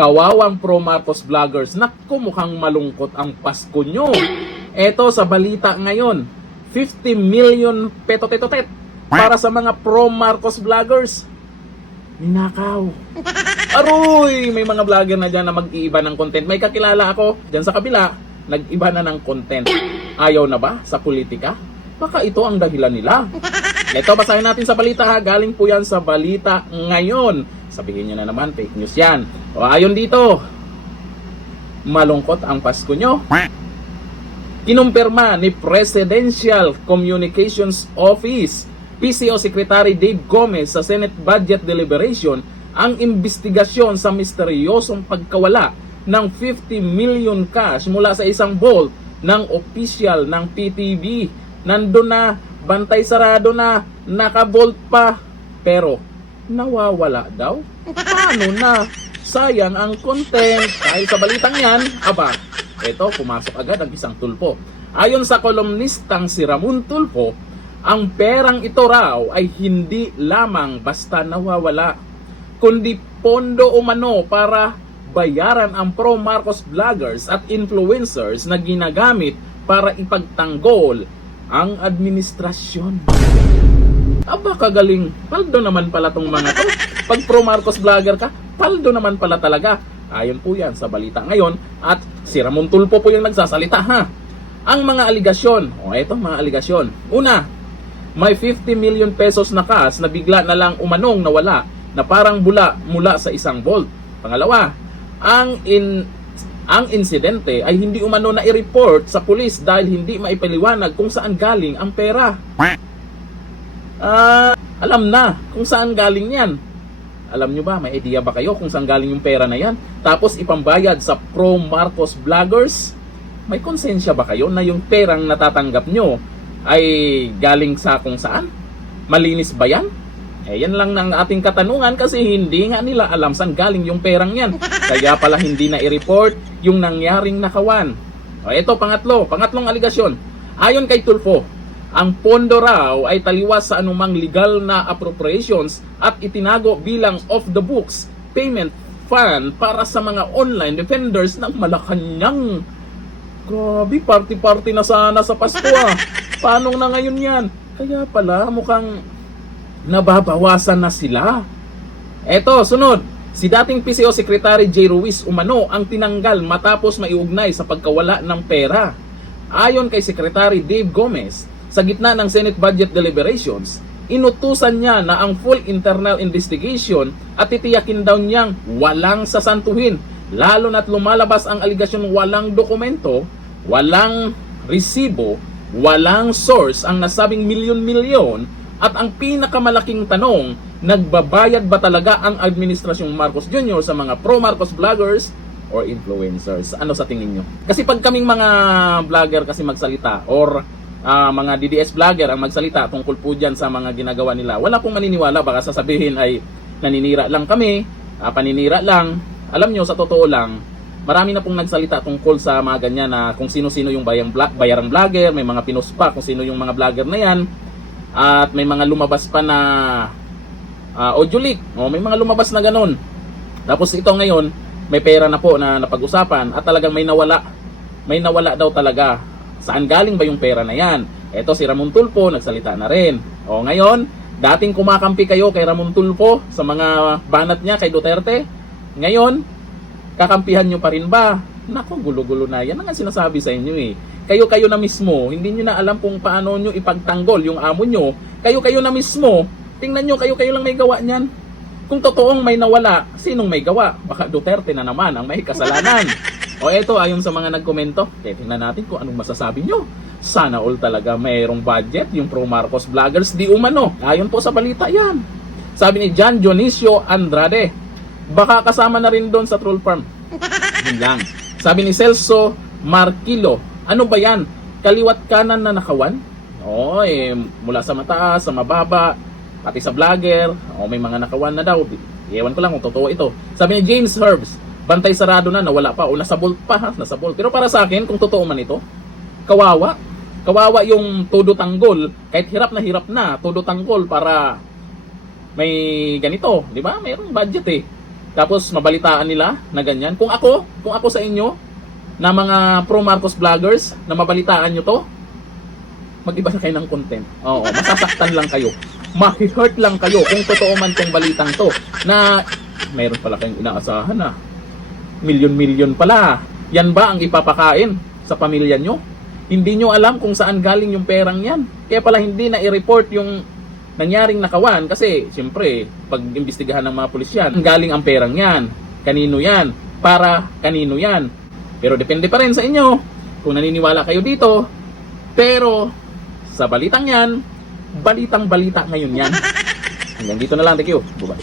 Kawawang pro Marcos vloggers. Naku, mukhang malungkot ang Pasko nyo. Eto sa balita ngayon, 50 million petotet para sa mga pro Marcos vloggers. Ninakaw. Aroy, may mga vlogger na dyan na mag-iiba ng content. May kakilala ako dyan sa kabila, nag-iba na ng content. Ayaw na ba sa politika? Baka ito ang dahilan nila. Ito, basahin natin sa balita ha. Galing po yan sa balita ngayon. Sabihin nyo na naman, fake news yan. O ayon dito, malungkot ang Pasko nyo. Kinumpirma ni Presidential Communications Office, PCO Secretary Dave Gomez sa Senate Budget Deliberation ang investigasyon sa misteryosong pagkawala ng 50 million cash mula sa isang vault ng opisyal ng PTV. Nandun na, bantay sarado na, naka-vault pa, pero nawawala daw. Paano na? Sayang ang content. Dahil sa balitang yan, aba, eto, pumasok agad ang isang tulpo. Ayon sa kolumnistang si Ramon Tulfo, ang perang ito raw ay hindi lamang basta nawawala, kundi pondo umano para bayaran ang pro Marcos vloggers at influencers na ginagamit para ipagtanggol ang administrasyon. Aba, kagaling. Paldo naman pala tong mga to. Pag pro Marcos vlogger ka, paldo naman pala talaga. Ayon po yan sa balita ngayon. At si Ramon Tulfo po yung nagsasalita ha. Ang mga aligasyon. O eto mga aligasyon. Una, may 50 million pesos na cash na bigla na lang umanong nawala na parang bula mula sa isang vault. Pangalawa, ang insidente ay hindi umano na i-report sa pulis dahil hindi maipaliwanag kung saan galing ang pera. Alam na kung saan galing yan. Alam nyo ba, may idea ba kayo kung saan galing yung pera na yan? Tapos ipambayad sa pro Marcos vloggers? May konsensya ba kayo na yung perang natatanggap nyo ay galing sa kung saan? Malinis ba yan? Yan lang ng ating katanungan kasi hindi nga nila alam saan galing yung perang yan. Kaya pala hindi na i-report yung nangyaring nakawan. O ito, pangatlong aligasyon. Ayon kay Tulfo, ang pondo raw ay taliwas sa anumang legal na appropriations at itinago bilang off-the-books payment fund para sa mga online defenders ng Malacanang. Grabe, party-party na sana sa Pasko ah. Paano na ngayon yan? Kaya pala mukhang nababawasan na sila. Eto, sunod. Si dating PCO Secretary J. Ruiz umano ang tinanggal matapos maiugnay sa pagkawala ng pera. Ayon kay Secretary Dave Gomez, sa gitna ng Senate Budget Deliberations, inutusan niya na ang full internal investigation at titiyakin daw niyang walang sasantuhin, lalo na't lumalabas ang aligasyon walang dokumento, walang resibo, walang source ang nasabing milyon-milyon. At ang pinakamalaking tanong, nagbabayad ba talaga ang administrasyong Marcos Jr. sa mga pro-Marcos vloggers or influencers? Ano sa tingin nyo? Kasi pag kaming mga vlogger kasi magsalita or mga DDS vlogger ang magsalita tungkol po dyan sa mga ginagawa nila, wala pong maniniwala. Baka sasabihin ay naninira lang kami, paninira lang. Alam nyo, sa totoo lang, marami na pong nagsalita tungkol sa mga ganyan na kung sino-sino yung bayarang vlogger, may mga pinost pa kung sino yung mga vlogger na yan. At may mga lumabas pa na audio leak. May mga lumabas na ganun. Tapos ito ngayon, may pera na po na napag-usapan at talagang may nawala. May nawala daw talaga. Saan galing ba yung pera na yan? Ito si Ramon Tulfo, nagsalita na rin. Ngayon, dating kumakampi kayo kay Ramon Tulfo sa mga banat niya kay Duterte. Ngayon, kakampihan nyo pa rin ba? Naku, gulo-gulo na yan. Ang sinasabi sa inyo eh. Kayo-kayo na mismo, hindi nyo na alam kung paano nyo ipagtanggol yung amo nyo. Kayo-kayo na mismo, tingnan nyo, kayo-kayo lang may gawa niyan. Kung totoong may nawala, sinong may gawa? Baka Duterte na naman ang may kasalanan. Eto, ayon sa mga nagkomento, tingnan natin kung anong masasabi nyo. Sana all talaga mayroong budget yung pro Marcos vloggers, di umano. Ayon po sa balita yan. Sabi ni John Dionisio Andrade, baka kasama na rin doon sa troll farm. Yun lang. Sabi ni Celso Marquilo, ano ba yan? Kaliwat kanan na nakawan? Mula sa mataas, sa mababa, pati sa vlogger, may mga nakawan na daw. Ewan ko lang kung totoo ito. Sabi ni James Herbs, bantay sarado na, nawala pa, o nasa bolt pa ha, nasa bolt. Pero para sa akin, kung totoo man ito, kawawa. Kawawa yung todo tanggol, kahit hirap na, todo tanggol para may ganito, di ba? Mayroong budget eh. Tapos mabalitaan nila na ganyan. Kung ako sa inyo, na mga pro Marcos vloggers, na mabalitaan nyo to, mag-iba na kayo ng content. Oo, masasaktan lang kayo. Ma-hurt lang kayo kung totoo man tong balitang to. Na mayroon pala kayong inaasahan na milyon-milyon pala. Yan ba ang ipapakain sa pamilya nyo? Hindi nyo alam kung saan galing yung perang yan. Kaya pala hindi na i-report yung nangyaring nakawan kasi siyempre pag imbestigahan ng mga pulis yan, galing ang perang yan, kanino yan, para kanino yan. Pero depende pa rin sa inyo kung naniniwala kayo dito. Pero sa balitang yan, balitang balita ngayon yan. Hanggang dito na lang, thank you. Bye-bye.